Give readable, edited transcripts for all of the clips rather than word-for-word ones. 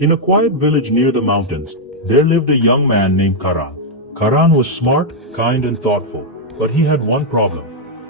In a quiet village near the mountains, there lived a young man named Karan. Karan was smart, kind and thoughtful, but he had one problem.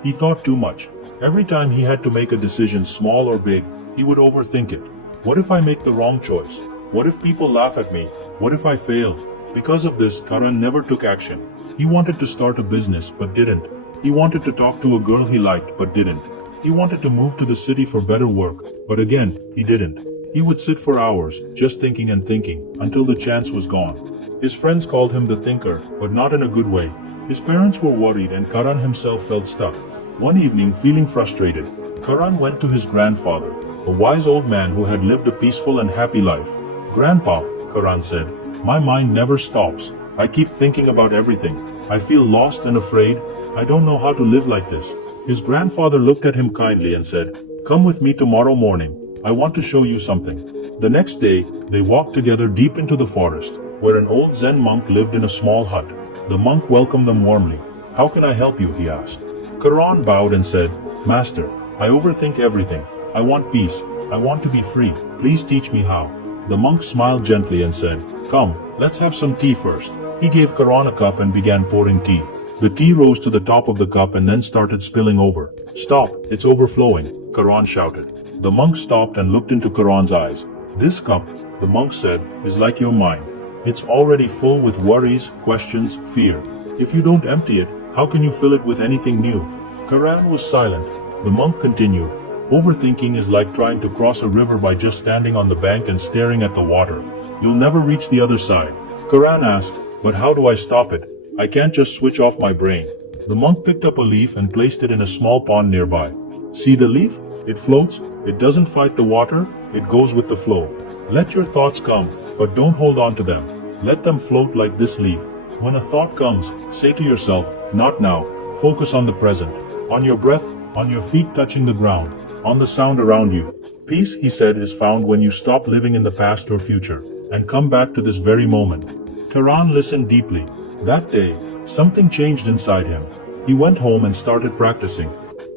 He thought too much. Every time he had to make a decision, small or big, he would overthink it. What if I make the wrong choice? What if people laugh at me? What if I fail? Because of this, Karan never took action. He wanted to start a business, but didn't. He wanted to talk to a girl he liked, but didn't. He wanted to move to the city for better work, but again, he didn't. He would sit for hours, just thinking and thinking, until the chance was gone. His friends called him the thinker, but not in a good way. His parents were worried and Karan himself felt stuck. One evening, feeling frustrated, Karan went to his grandfather, a wise old man who had lived a peaceful and happy life. "Grandpa," Karan said, "my mind never stops. I keep thinking about everything. I feel lost and afraid. I don't know how to live like this." His grandfather looked at him kindly and said, "Come with me tomorrow morning. I want to show you something." The next day, they walked together deep into the forest, where an old Zen monk lived in a small hut. The monk welcomed them warmly. "How can I help you?" he asked. Karan bowed and said, "Master, I overthink everything. I want peace. I want to be free. Please teach me how." The monk smiled gently and said, "Come, let's have some tea first." He gave Karan a cup and began pouring tea. The tea rose to the top of the cup and then started spilling over. "Stop, it's overflowing," Karan shouted. The monk stopped and looked into Karan's eyes. "This cup," the monk said, "is like your mind. It's already full with worries, questions, fear. If you don't empty it, how can you fill it with anything new?" Karan was silent. The monk continued, "Overthinking is like trying to cross a river by just standing on the bank and staring at the water. You'll never reach the other side." Karan asked, "But how do I stop it? I can't just switch off my brain." The monk picked up a leaf and placed it in a small pond nearby. "See the leaf? It floats. It doesn't fight the water. It goes with the flow. Let your thoughts come, but don't hold on to them. Let them float like this leaf. When a thought comes, say to yourself, 'Not now.' Focus on the present, on your breath, on your feet touching the ground, on the sound around you. Peace," he said, "is found when you stop living in the past or future, and come back to this very moment." Karan listened deeply. That day, something changed inside him. He went home and started practicing.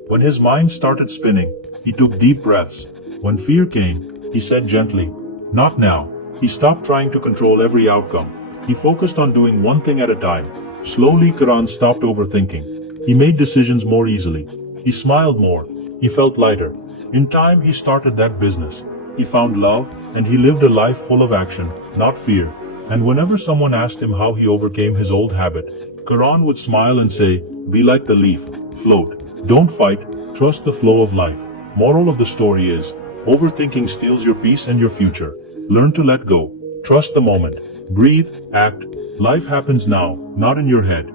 When his mind started spinning, he took deep breaths. When fear came, he said gently, "Not now." He stopped trying to control every outcome. He focused on doing one thing at a time. Slowly, Karan stopped overthinking. He made decisions more easily. He smiled more. He felt lighter. In time, he started that business. He found love, and he lived a life full of action, not fear. And whenever someone asked him how he overcame his old habit, Karan would smile and say, "Be like the leaf. Float. Don't fight. Trust the flow of life." Moral of the story is, overthinking steals your peace and your future. Learn to let go. Trust the moment. Breathe, act. Life happens now, not in your head.